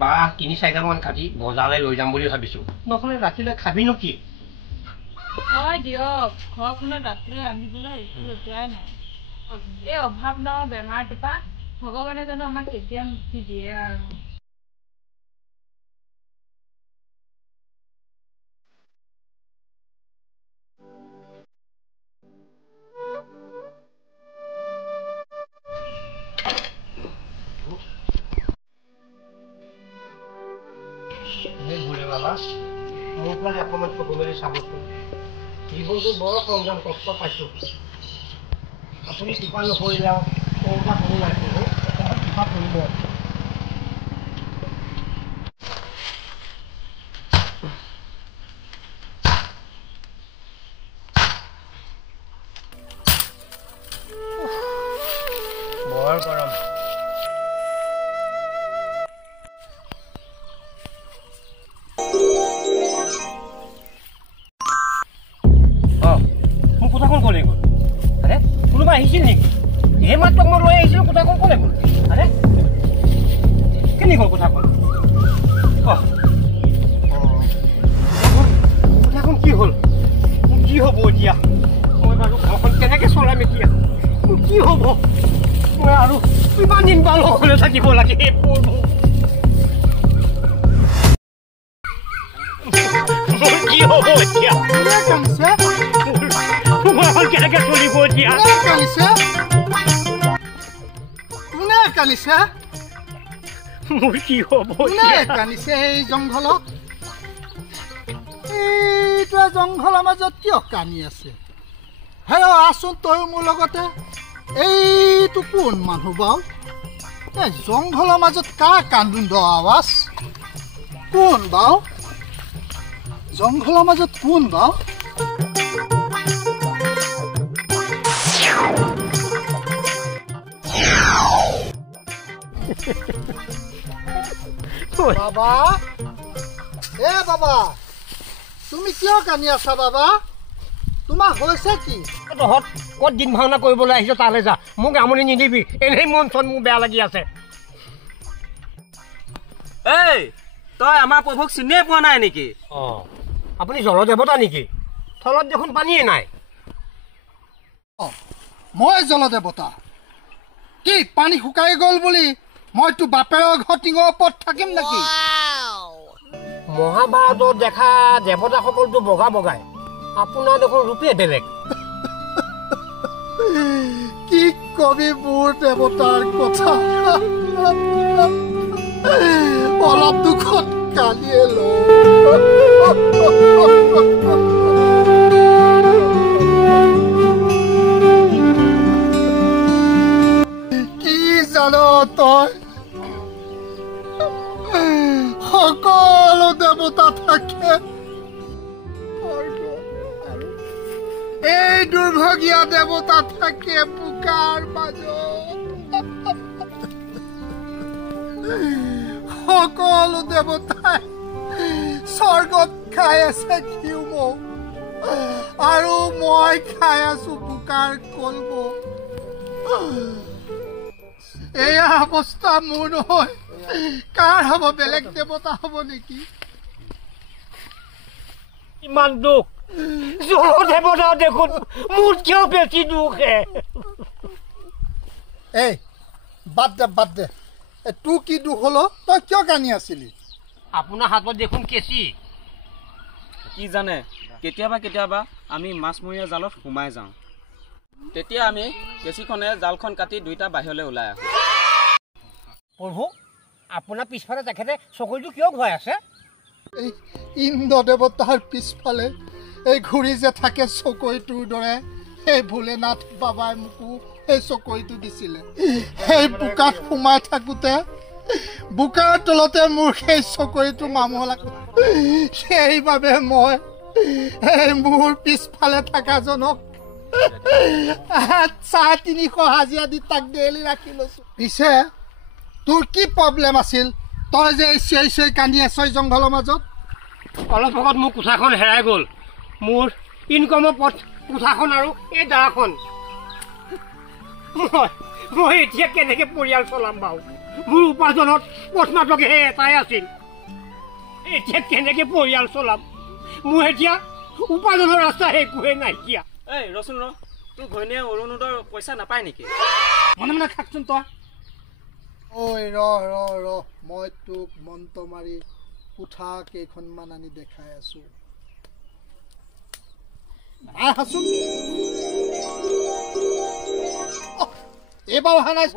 বা ৩-৪টা মান কাটি বজাৰলৈ লৈ যাম বুলি ভাবিছো নহলে ৰাতিলৈ খাবি নো কি হয় দিয়ক ঘৰখনত ৰাতিলৈ ৰান্ধিবলৈ একো উপায় নাই এই অভাৱ ন বেমাৰটোৰ পৰা ভগৱানে জানো আমাক কেতিয়া মুক্তি দিয়ে আৰু বাবা মোৰ পৰা অকণমান চকু মেলি চাবচোন জীৱনটো বৰ সংগ্ৰাম কষ্ট পাইছো আপুনি কৃপা নকৰিলে আৰু কৌটা কোনো নাই কৃপা কৰিব বৰ গৰম আহিছিল নেকি এই মাত্ৰ মই লৈ আহিছিলো কোঠাখন কোনে গ'ল আৰে কেনে গ'ল কোঠাখন কোঠাখন কি হ'ল কি হ'ব এতিয়া মই বাৰু ঘৰখন কেনেকৈ চলাম এতিয়া কি হ'ব মই আৰু কিমান দিন বাৰু অকলে থাকিব লাগে এই কি হ'ব এতিয়া কেনেকে চলিব এতিয়া কানিছে মোৰ কি হ'ব কানিছে এই জংঘলত এইটো জংঘলৰ মাজত কিয় কানি আছে হে আছোন তই মোৰ লগতে এইটো কোন মানুহ বাৰু এই জংঘলৰ মাজত কাৰ কান্দোন আৱাজ কোন বাৰু জংঘলৰ মাজত কোন বাৰু বাবা এ বাবা তুমি কিয় কানি আছা বাবা তোমাৰ হৈছে কি তহঁত ক'ত দিন ভাওনা কৰিবলৈ আহিছ তালৈ যা মোক আমনি নিদিবি এনেই মন চন মোৰ বেয়া লাগি আছে এই তই আমাৰ প্ৰভুক চিনিয়ে পোৱা নাই নেকি আপুনি জলদেৱতা নেকি থলত দেখোন পানীয়ে নাই মই জলদেৱতা কি পানী শুকাই গ'ল বুলি মইতো বাপেৰৰ ঘটিঙৰ ওপৰত থাকিম নেকি মহাভাৰতত দেখা দেৱতাসকলটো বগা বগাই আপোনাৰ দেখোন ৰূপে বেলেগ কি কবি মোৰ দেৱতাৰ কথা অলপ দুখত কালিয়ে কি জান তই সকলো দেৱতা থাকে এই দুৰ্ভগীয়া দেৱতা থাকে বোকাৰ মাজত সকলো দেৱতাই স্বৰ্গত খাই আছে ঘিউ আৰু মই খাই আছো বোকাৰ কলব এয়া অৱস্থা মোৰ নহয় কাৰ হ'ব বেলেগ দেৱতা হ'ব নেকি ইমান দুখ জলদেৱতা দেখোন মোৰ কিয় বেছি দুখে এই বাদ দে তোৰ কি দুখ হলো তই কিয় কানি আছিলি আপোনাৰ হাতত দেখোন কেঁচি কি জানে কেতিয়াবা আমি মাছমৰীয়া জালত সোমাই যাওঁ তেতিয়া আমি কেঁচিখনে জালখন কাটি দুইটা বাহিৰলৈ ওলাই আহোঁ প্ৰভু আপোনাৰ পিছফালে তেখেতে চকুৰিটো কিয় ঘূৰাই আছে এই ইন্দ্ৰ দেৱতাৰ পিছফালে এই ঘূৰি যে থাকে চকৰিটোৰ দৰে সেই ভোলেনাথ বাবাই মোকো সেই চকৰিটো দিছিলে সেই বোকাত সোমাই থাকোঁতে বোকাৰ তলতে মোৰ সেই চকৰিটো মামলা সেইবাবে মই মোৰ পিছফালে থকাজনক 350 হাজিৰা দি তাক ডেইলি ৰাখি লৈছো পিছে তোৰ কি প্ৰব্লেম আছিল তই যে চিঞৰি কান্দি আছ জংঘলৰ মাজত অলপ আগত মোৰ কোঠাখন হেৰাই গ'ল মোৰ ইনকমৰ পথ কোঠাখন আৰু এই দাখন মই এতিয়া কেনেকে পৰিয়াল চলাম বাৰু মোৰ উপাৰ্জনত পথমাতকে এটাই আছিল এতিয়া কেনেকে পৰিয়াল চলাম মোৰ এতিয়া উপাৰ্জনৰ ৰাস্তা একোৱে নাইকিয়া এই ৰচোন ৰ তোৰ ঘৈণীয়ে অৰুণোদয়ৰ পইচা নাপায় নেকি মনে মনে থাকচোন তই ঐ ৰ মই তোক মন্ত্ৰ মাৰি কোঠা কেইখনমান আনি দেখাই আছো আহাচোন এইবাৰ অহা নাই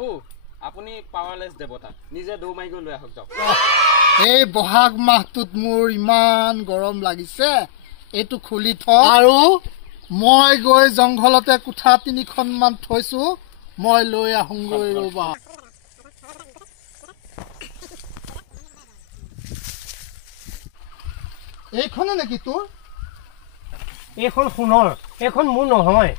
আপুনি পাৱাৰলেছ দেৱতা নিজে দৌ মাৰি গৈ লৈ আহক যাওক এই বহাগ মাহটোত মোৰ ইমান গৰম লাগিছে এইটো খুলি থ আৰু মই গৈ জংঘলতে কোঠা 3খনমান থৈছো মই লৈ আহোঁগৈ ৰবা এইখনে নেকি তোৰ এইখন সোণৰ এইখন মোৰ নহয়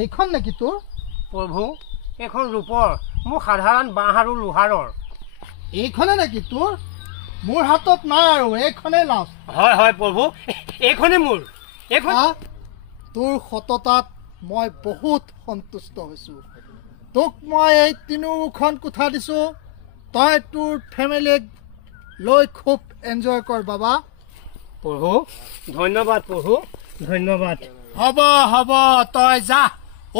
এইখন নেকি তোৰ প্ৰভু এইখন ৰূপৰ মোৰ সাধাৰণ বাঁহ আৰু লোহাৰৰ এইখনে নেকি তোৰ মোৰ হাতত নাই আৰু এইখনেই লাভ হয় হয় প্ৰভু এইখনে মোৰ এইখন তোৰ সততাত মই বহুত সন্তুষ্ট হৈছো তোক মই এই 3খন কোঠা দিছো তই তোৰ ফেমিলিক লৈ খুব এনজয় কৰ বাবা প্ৰভু ধন্যবাদ প্ৰভু ধন্যবাদ হ'ব হ'ব তই যা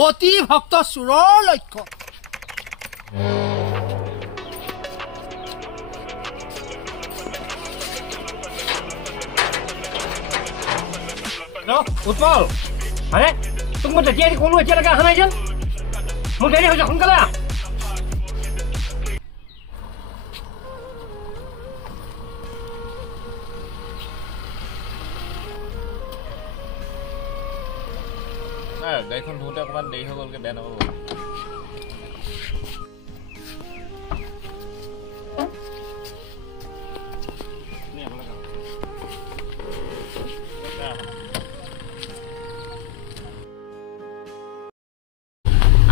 অতি ভক্ত চুৰৰ লক্ষ্য উৎপল আৰে তোক মই তেতিয়া ক'লো এতিয়ালৈকে অহা নাই যেন মোৰ দেৰি হৈছে সোনকালে গাড়ীখন ধোতে অকণমান দেৰি হৈ গ'লগে বেয়া নাপাব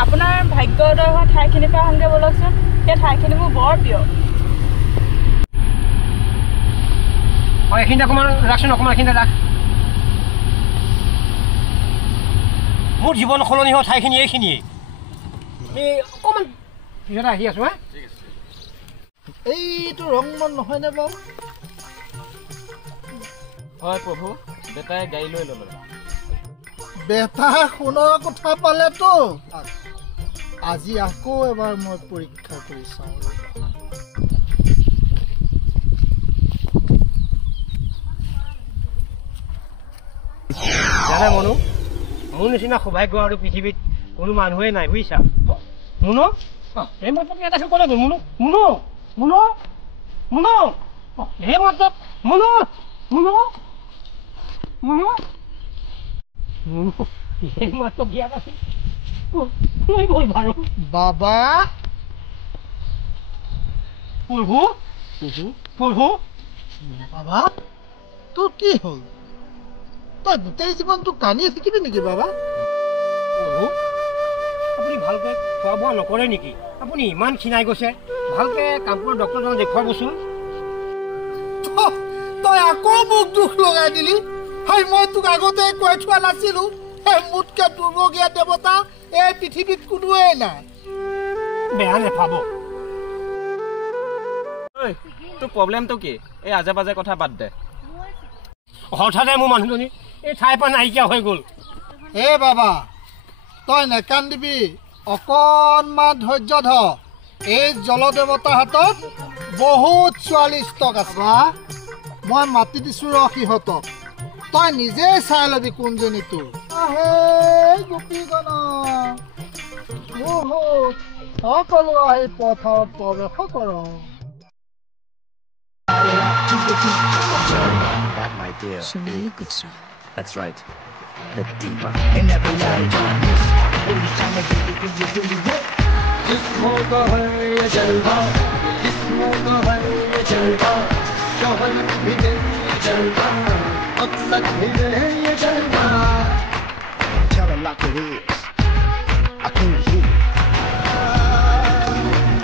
আপোনাৰ ভাগ্যোদয় হোৱা ঠাইখিনিৰ পৰা আহোঁগৈ ব'লকচোন সেই ঠাইখিনি মোৰ বৰ প্ৰিয় হয় এইখিনিতে অকণমান ৰাখচোন অকণমান এইখিনিতে ৰাখ মোৰ জীৱন সলনি হোৱা ঠাইখিনি এইখিনিয়ে এই অকণমান পিছতে আহি আছো হা এইটো ৰংমন নহয়নে বাৰু হয় প্ৰভু বেটাই গাড়ী লৈ ল'লে বেটা সোণৰ কথা পালেতো আজি আকৌ এবাৰ মই পৰীক্ষা কৰি চাওঁ জানে মনু মোৰ নিচিনা সৌভাগ্য আৰু পৃথিৱীত কোনো মানুহেই নাই বুজিছা মুনু এই মাত্ৰ এটা ক'লে গ'ল মুনু মুনু মুনু মুনু এই মাত্ৰ মুনু মুনু মুনু মুনু এই মাত্ৰ বিয়াত আছে গ'ল বাৰু বাবা প্ৰভু প্ৰভু বাবা তোৰ কি হ'ল তই গোটেই জীৱনটো কান্দি থাকিবি নেকি বাবা প্ৰভু আপুনি ভালকৈ খোৱা বোৱা নকৰে নেকি আপুনি ইমান ক্ষীণাই গৈছে ভালকৈ কামপুৰৰ ডক্টৰজনক দেখুৱাবচোন তই আকৌ মোক দুখ লগাই দিলি হয় মই তোক আগতে কৈ থোৱা নাছিলো মোতকে দুৰ্ভগীয়া দেৱতা এই পৃথিৱীত কোনোৱেই নাই বেয়া নেপাব তোৰ প্ৰব্লেমটো কি এই আজে বাজে কথা বাদ দে হঠাতে মোৰ মানুহজনী এই ঠাইৰ পৰা নাইকিয়া হৈ গ'ল এ বাবা তই নেকান্দিবি অকণমান ধৈৰ্য ধৰ এই জলদেৱতাৰ হাতত বহুত ছোৱালী ষ্টক আছে মই মাতি দিছো ৰ সিহঁতক তই নিজে চাই ল'বি কোনজনী তোৰ গোপীগণ সকলো আহি পথাৰত প্ৰৱেশ কৰ That, my dear. Shunali Gutra. That's right. The diva. In every life, every time I get it, you really work. जिस्मों का है ये जलवा, जिस्मों का है ये जलवा, शोहर भी है ये जलवा, अक्सर भी है ये जलवा. Tell it like it is. I can't hear.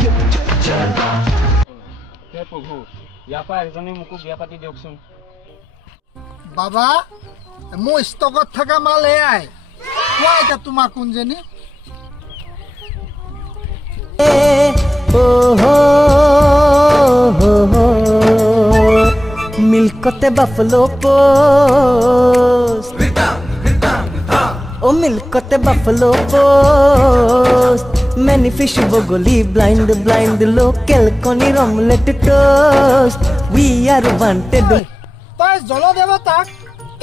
Give it to the जलवा. প্ৰভু ইয়াৰ পৰা এজনী মোকো বিয়া পাতি দিয়কচোন বাবা মোৰ ষ্টকত থকা মাল এয়াই কোৱা এতিয়া তোমাৰ কোনজনী मिल्कते बफलो पोस्ट ओ मिल्कते बफलो पोस्ट मैनी फिश बगोली ब्लाइंड ब्लाइंड लोकल कोनी omelette toast we are wanted তই জলদেৱতাক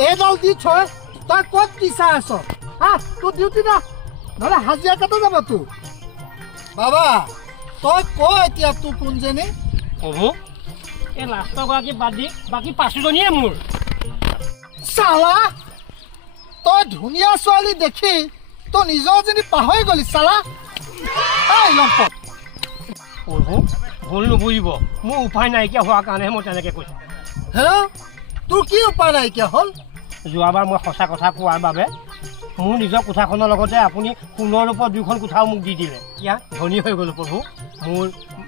এইডাল দি থৈ তই ক'ত পিছা আছ হা তোৰ ডিউটি না নহ'লে হাজিৰা কাটা যাব তোৰ বাবা তই ক এতিয়া তোৰ কোনজনী প্ৰভু এই লাষ্টৰ গৰাকী বাদ দি বাকী 5জনীয়ে মোৰ চালা তই ধুনীয়া ছোৱালী দেখি তই নিজৰজনী পাহৰি গলি চালা এই লম্পট প্ৰভু ভুল নুবুজিব মোৰ উপায় নাইকিয়া হোৱাৰ কাৰণেহে মই তেনেকৈ কৈছোঁ হে তোৰ কি উপায় নাইকিয়া হ'ল যোৱাবাৰ মই সঁচা কথা কোৱাৰ বাবে মোৰ নিজৰ কোঠাখনৰ লগতে আপুনি সোণৰ ওপৰত 2খন কোঠাও মোক দি দিলে এতিয়া ধনী হৈ গ'লোঁ প্ৰভু মোৰ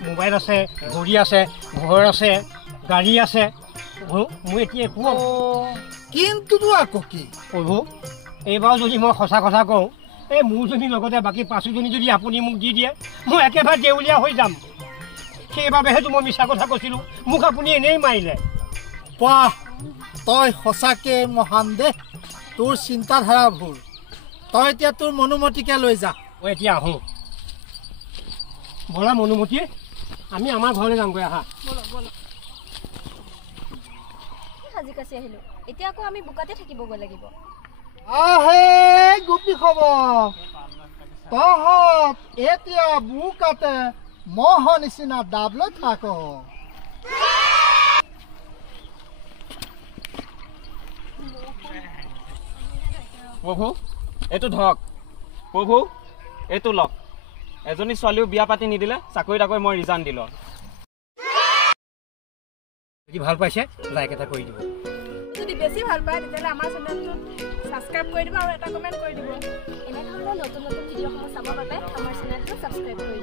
মোবাইল আছে ঘড়ী আছে ঘৰ আছে গাড়ী আছে প্ৰভু মোৰ এতিয়া একো কিন্তু আকৌ কি প্ৰভু এইবাৰ যদি মই সঁচা কথা কওঁ এই মোৰজনীৰ লগতে বাকী 5জনী যদি আপুনি মোক দি দিয়ে মই একেবাৰে দেউলীয়া হৈ যাম সেইবাবেহেতো মই মিছা কথা কৈছিলোঁ মোক আপুনি এনেই মাৰিলে বাহ তই সঁচাকে মহান দে তোৰ চিন্তাধাৰা ভুল তই এতিয়া তোৰ মনোমতিকে লৈ যা মই এতিয়া আহোঁ ব'লা মনোমতী আমি আমাৰ ঘৰলৈ যামগৈ আহা সাজি কাচি আহিলোঁ এতিয়া আকৌ আমি বোকাতে থাকিবগৈ লাগিব আহে গোপী খবৰ তহঁত এতিয়া বোকাতে মহ নিচিনা দাব লৈ থাক প্ৰভু এইটো ধৰক প্ৰভু এইটো লওক এজনী ছোৱালীও বিয়া পাতি নিদিলে চাকৰি তাকৰি মই ৰিজাইন দিলোঁ যদি ভাল পাইছে লাইক এটা কৰি দিব যদি বেছি ভাল পায় তেতিয়াহ'লে আমাৰ চেনেলটো ছাবস্ক্ৰাইব কৰি দিব আৰু এটা কমেণ্ট কৰি দিব এনেধৰণৰ নতুন নতুন ভিডিঅ'সমূহ চাবৰ বাবে আমাৰ চেনেলটো ছাবস্ক্ৰাইব কৰিব